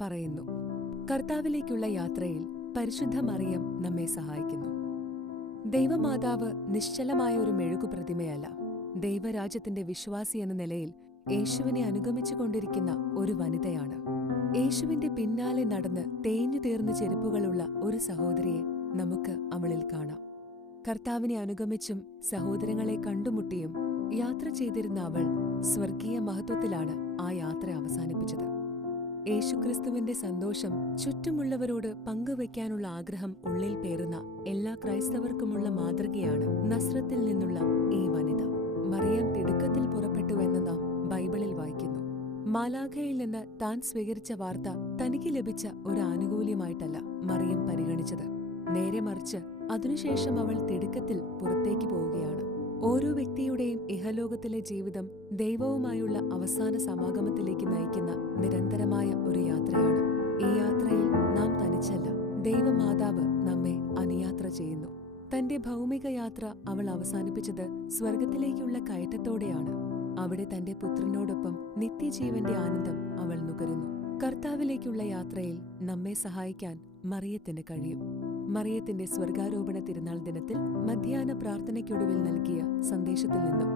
പറയുന്നു കർത്താവിലേക്കുള്ള യാത്രയിൽ പരിശുദ്ധ മറിയം നമ്മെ സഹായിക്കുന്നു. ദൈവമാതാവ് നിശ്ചലമായ ഒരു മെഴുകു പ്രതിമയല്ല ദൈവരാജ്യത്തിന്റെ വിശ്വാസി എന്ന നിലയിൽ യേശുവിനെ അനുഗമിച്ചുകൊണ്ടിരിക്കുന്ന ഒരു വനിതയാണ്. യേശുവിന്റെ പിന്നാലെ നടന്ന് തേഞ്ഞു തീർന്ന ചെരുപ്പുകളുള്ള ഒരു സഹോദരിയെ നമുക്ക് അവളിൽ കാണാം. കർത്താവിനെ അനുഗമിച്ചും സഹോദരങ്ങളെ കണ്ടുമുട്ടിയും യാത്ര ചെയ്തിരുന്ന അവൾ സ്വർഗീയ മഹത്വത്തിലാണ് ആ യാത്ര അവസാനിപ്പിച്ചത്. യേശുക്രിസ്തുവിന്റെ സന്തോഷം ചുറ്റുമുള്ളവരോട് പങ്കുവയ്ക്കാനുള്ള ആഗ്രഹം ഉള്ളിൽ പേറുന്ന എല്ലാ ക്രൈസ്തവർക്കുമുള്ള മാതൃകയാണ് നസ്രത്തിൽ നിന്നുള്ള ഈ വനിത. മറിയം തിടുക്കത്തിൽ പുറപ്പെട്ടുവെന്ന് നാം ബൈബിളിൽ വായിക്കുന്നു. മാലാഖയിൽ നിന്ന് താൻ സ്വീകരിച്ച വാർത്ത തനിക്ക് ലഭിച്ച ഒരു ആനുകൂല്യമായിട്ടല്ല മറിയം പരിഗണിച്ചത്. നേരെ മറിച്ച് അതിനുശേഷം അവൾ തിടുക്കത്തിൽ പുറത്തേക്ക് പോവുകയാണ്. ഓരോ വ്യക്തിയുടെയും ഇഹലോകത്തിലെ ജീവിതം ദൈവവുമായുള്ള അവസാന സമാഗമത്തിലേക്ക് നയിക്കുന്ന നിരന്തരമായ ഒരു യാത്രയാണ്. ഈ യാത്രയിൽ നാം തനിച്ചല്ല ദൈവമാതാവ് നമ്മെ അനുയാത്ര ചെയ്യുന്നു. തന്റെ ഭൗമിക യാത്ര അവൾ അവസാനിപ്പിച്ചത് സ്വർഗത്തിലേക്കുള്ള കയറ്റത്തോടെയാണ്. അവിടെ തന്റെ പുത്രനോടൊപ്പം നിത്യജീവന്റെ ആനന്ദം അവൾ നുകരുന്നു. കർത്താവിലേക്കുള്ള യാത്രയിൽ നമ്മെ സഹായിക്കാൻ മറിയത്തിന് കഴിയും. മറിയത്തിന്റെ സ്വർഗാരോപണ തിരുനാൾ ദിനത്തിൽ മധ്യാഹ്ന പ്രാർത്ഥനയ്ക്കൊടുവിൽ നൽകിയ സന്ദേശത്തിൽ നിന്നും